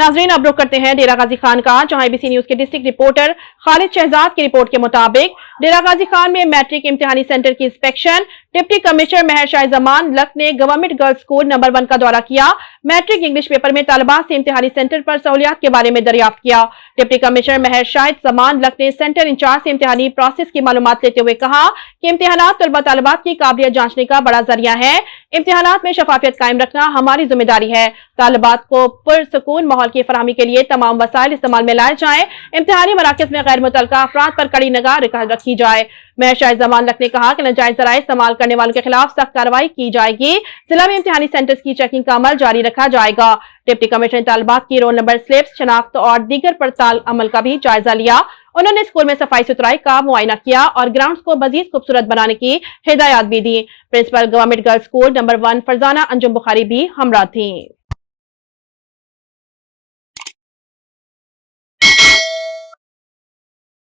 नाजरीन अब रुख करते हैं डेरा गाजी खान का, जहां एबीसी न्यूज के डिस्ट्रिक्ट रिपोर्टर खालिद शहजाद की रिपोर्ट के मुताबिक डेरा गाजी खान में मैट्रिक इम्तिहानी सेंटर की इंस्पेक्शन डिप्टी कमिश्नर महर शाह जमान लक ने गवर्नमेंट गर्ल्स स्कूल नंबर 1 का दौरा किया। मैट्रिक इंग्लिश पेपर में तालिबात से इम्तिहानी सेंटर पर सहूलियात के बारे में दरियाफ्त किया। डिप्टी कमिश्नर महर शाह जमान लक ने सेंटर इंचार्ज से इम्तिहानी प्रोसेस की मालूमात लेते हुए कहा कि इम्तिहानात तलबा तालिबात की काबिलियत जांचने का बड़ा जरिया है। इम्तिहानात में शफाफियत कायम रखना हमारी जिम्मेदारी है। तालिबात को पुरसुकून माहौल की फराहमी के लिए तमाम वसाइल इस्तेमाल में लाए जाएं। इम्तिहानी मराकज़ में गैर मुतल्लका अफराद पर कड़ी निगाह रखी जाए। महर शाह जमान लक ने कहा कि नाजायज ज़राए इस्तेमाल करने वालों के खिलाफ सख्त कार्रवाई की जाएगी। जिला में इम्तिहानी सेंटर्स की चेकिंग का अमल जारी रखा जाएगा। डिप्टी कमिश्नर ने तालिबात की रोल नंबर स्लिप्स, शनाख्त और दीगर पड़ताल अमल का भी जायजा लिया। उन्होंने स्कूल में सफाई सुथराई का मुआयना किया और ग्राउंड्स को मजीद खूबसूरत बनाने की हिदायत भी दी। Principal government girls school number 1 Farzana Anjum Bukhari भी हमरा थी।